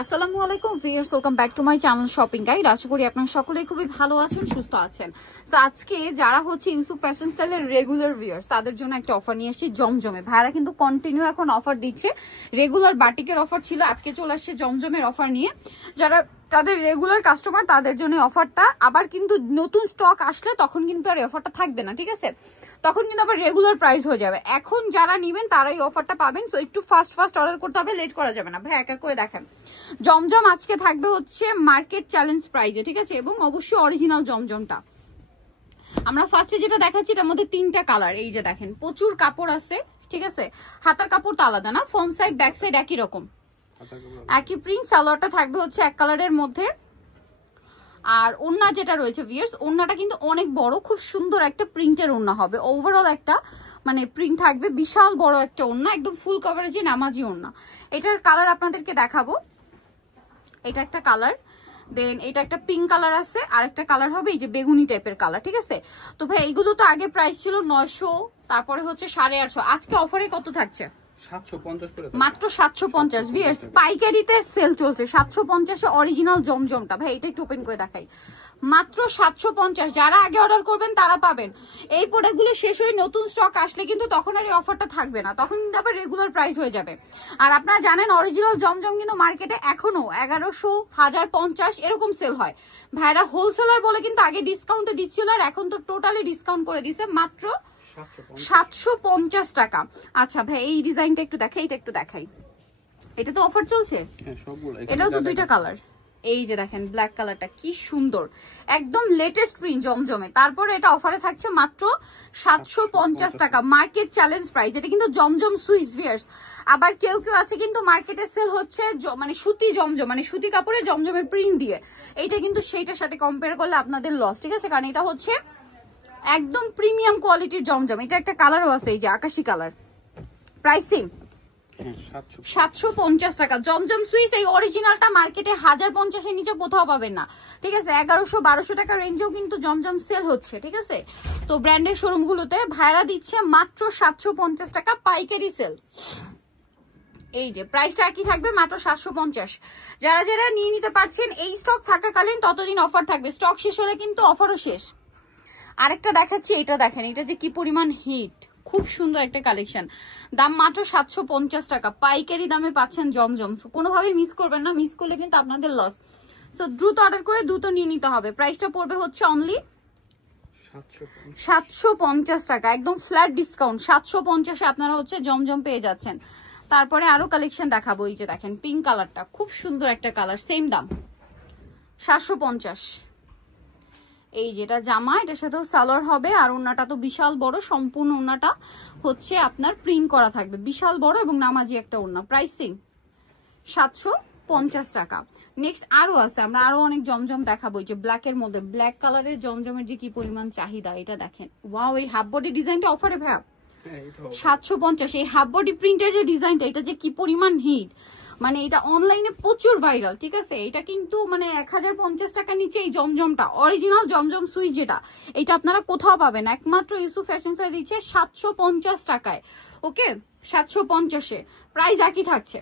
আসসালামু আলাইকুম viewers, welcome back to my channel shopping guide. আশা করি আপনারা সকলেই খুবই ভালো আছেন, সুস্থ আছেন। সো আজকে যারা হচ্ছে ইউসুফ ফ্যাশন স্টাইলের রেগুলার ভিউয়ার্স, তাদের জন্য একটা অফার নিয়ে আসছি জমজমে। ভাইরা কিন্তু কন্টিনিউ এখন অফার দিচ্ছে। রেগুলার বাটিকের অফার ছিল, আজকে চলে আসছে জমজমের অফার নিয়ে। যারা তাদের রেগুলার কাস্টমার তাদের জন্য অফারটা, আবার কিন্তু নতুন স্টক আসলে তখন কিন্তু আর এই অফারটা থাকবে না, ঠিক আছে? তখন কিন্তু আবার রেগুলার প্রাইস হয়ে যাবে। এখন যারা নেবেন তারা এই অফারটা পাবেন। সো একটু ফাস্ট অর্ডার করতে হবে, লেট করা যাবে না। ভাই এক এক করে দেখেন। জমজম আজকে থাকবে হচ্ছে মার্কেট চ্যালেঞ্জ প্রাইজে, ঠিক আছে? এবং অবশ্যই অরিজিনাল জমজমটা। আমরা ফার্স্টে যেটা দেখাচ্ছি এটার মধ্যে তিনটা কালার। এই যে দেখেন, প্রচুর কাপড় আছে, ঠিক আছে? হাতার কাপড় তো আলাদা না, ফ্রন্ট সাইড ব্যাক সাইড একই রকম, একই প্রিন্ট। সালোয়ারটা থাকবে হচ্ছে এক কালারের মধ্যে। আর ওড়না যেটা রয়েছে ভিউয়ার্স, ওড়নাটা কিন্তু অনেক বড়, খুব সুন্দর একটা প্রিন্টের ওড়না হবে। ওভারঅল একটা মানে প্রিন্ট থাকবে, বিশাল বড় একটা ওড়না, একদম ফুল কভারেজে নামাজি ওড়না। এটার কালার আপনাদেরকে দেখাবো। এটা একটা কালার, দেন এটা একটা পিঙ্ক কালার আছে, আর একটা কালার হবে এই যে বেগুনি টাইপের কালার, ঠিক আছে? তো ভাই এইগুলো তো আগে প্রাইস ছিল 900, তারপরে হচ্ছে 850। আজকে অফারে কত থাকছে? 750 করে, মাত্র 750। ভিউয়ার্স পাইকারিতে সেল চলছে 750 এ অরিজিনাল জমজমটা। ভাই এটা একটু ওপেন করে দেখাই, মাত্র 750। যারা আগে অর্ডার করবেন তারা পাবেন। এই প্রোডাক্টগুলো শেষ হয়ে নতুন স্টক আসলে কিন্তু তখন আর এই অফারটা থাকবে না, তখন কিন্তু আবার রেগুলার প্রাইস হয়ে যাবে। আর আপনারা জানেন অরিজিনাল জমজম কিন্তু মার্কেটে এখনো 1100, 1050 এরকম সেল হয়। ভাইরা হোলসেলার বলে কিন্তু আগে ডিসকাউন্টে দিচ্ছিল, আর এখন তো টোটালি ডিসকাউন্ট করে দিছে, মাত্র 750 টাকা। আচ্ছা ভাই এই ডিজাইনটা একটু দেখাই, এটা একটু দেখাই। এটা তো অফার চলছে, এটাও তো দুইটা কালার। এই যে দেখেন ব্ল্যাক কালারটা কি সুন্দর, একদম লেটেস্ট প্রিন্ট জমজমে। তারপরে এটা অফারে থাকছে মাত্র 750 টাকা, মার্কেট চ্যালেঞ্জ প্রাইস। এটা কিন্তু জমজম সুইস ভিউয়ার্স। আবার কেউ কেউ আছে কিন্তু মার্কেটে সেল হচ্ছে মানে সুতি জমজম, মানে সুতি কাপড়ে জমজমের প্রিন্ট দিয়ে। এইটা কিন্তু সেইটার সাথে কম্পেয়ার করলে আপনাদের লস, ঠিক আছে? কারণ এটা হচ্ছে একদম প্রিমিয়াম কোয়ালিটির জমজম। এটা একটা কালারও আছে, এই যে আকাশি কালার। প্রাইসিং 750 টাকা। জমজম সুইস এই অরিজিনালটা মার্কেটে 1050 এর নিচে কোথাও পাবেন না, ঠিক আছে? 1100-1200 টাকা রেঞ্জেও কিন্তু জমজম সেল হচ্ছে, ঠিক আছে? তো ব্র্যান্ডের শোরুমগুলোতে ভাইরা দিচ্ছে মাত্র 750 টাকা পাইকারি সেল। এই যে প্রাইসটা কি থাকবে, মাত্র 750। যারা যারা নিয়ে নিতে পারছেন, এই স্টক থাকাকালীন ততদিন অফার থাকবে, স্টক শেষ হলে কিন্তু অফারও শেষ। আরেকটা দেখাচ্ছি, এটা দেখেন, এটা যে কি পরিমাণ হিট, খুব সুন্দর একটা কালেকশন। দাম মাত্র 750 টাকা, পাইকারি দামে পাচ্ছেন জমজম। কোনোভাবেই মিস করবেন না, মিস করলে কিন্তু আপনাদের লস। সো দ্রুত অর্ডার করে দ্রুত নিয়ে নিতে হবে। প্রাইসটা পড়বে হচ্ছে অনলি 750 টাকা, একদম ফ্ল্যাট ডিসকাউন্ট। 750 এ আপনারা হচ্ছে জমজম পেয়ে যাচ্ছেন। তারপরে আরো কালেকশন দেখাবো। এই যে দেখেন পিঙ্ক কালারটা, খুব সুন্দর একটা কালার, সেম দাম 750। এই যেটা জামা, এটার সাথেও সালোয়ার হবে। আর ওড়নাটা তো বিশাল বড়, সম্পূর্ণ ওড়নাটা হচ্ছে আপনার প্রিন্ট করা থাকবে, বিশাল বড় এবং নামাজি একটা ওড়না। প্রাইসিং 750 টাকা। নেক্সট আরো আছে, আমরা আরো অনেক জমজম দেখাবো। এই যে ব্ল্যাকের মধ্যে, ব্ল্যাক কালারের জমজমের যে কি পরিমাণ চাহিদা, এটা দেখেন। ওয়াও, এই হাফ বডি ডিজাইনটা অফারে ভাই 750। এই হাফ বডি প্রিন্টের যে ডিজাইনটা, এটা যে কি পরিমাণ হিট, মানে এটা অনলাইনে প্রচুর ভাইরাল, ঠিক আছে? এটা কিন্তু মানে 1050 টাকা নিচে এই জমজমটা, অরিজিনাল জমজম সুইচ যেটা, এটা আপনারা কোথাও পাবেন, একমাত্র ইউসুফ ফ্যাশন স্টাইল দিচ্ছে 750 টাকায়। ওকে, 750-এ প্রাইস একই থাকছে।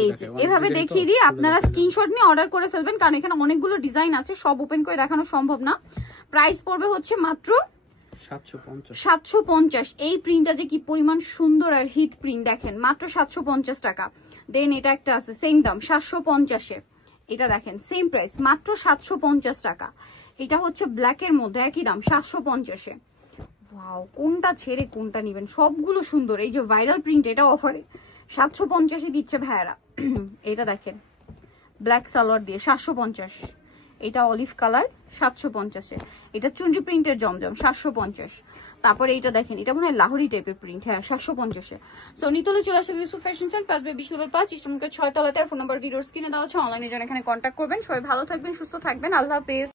এই যে এভাবে দেখিয়ে দিয়ে আপনারা স্ক্রিনশট নিয়ে অর্ডার করে ফেলবেন, কারণ এখানে অনেকগুলো ডিজাইন আছে, সব ওপেন করে দেখানো সম্ভব না। প্রাইস পড়বে হচ্ছে মাত্র 750। এই প্রিন্টটা যে কি পরিমাণ সুন্দর আর হিট প্রিন্ট, দেখেন, মাত্র 750 টাকা। দেন এটা একটা আছে সেম দাম 750-এ, এটা দেখেন সেম প্রাইস, মাত্র 750 টাকা। এটা হচ্ছে ব্ল্যাকের মধ্যে, একই দাম 750-এ। ওয়াও, কোনটা ছেড়ে কোনটা নেবেন, সবগুলো সুন্দর। এই যে ভাইরাল প্রিন্ট, এটা অফারে 750-এ দিচ্ছে ভাইয়ারা। এটা দেখেন ব্ল্যাক সালোয়ার দিয়ে 750। এটা অলিভ কালার 750-এ। এটা চুনরি প্রিন্টের জমজম 750। তারপরে এইটা দেখেন, এটা মনে হয় লাহোরি টাইপের প্রিন্ট, হ্যাঁ 750-এ। সো নিতলে চলে আসবে ইউসুফ ফ্যাশন স্টাইল, 5/20 ইসলামকে 6 তলাতে। আর ফোন নাম্বার ভিডিওর স্ক্রিনে দেওয়া আছে, অনলাইনে যারা এখানে কন্ট্যাক্ট করবেন। সবাই ভালো থাকবেন, সুস্থ থাকবেন, আল্লাহ হাফেজ।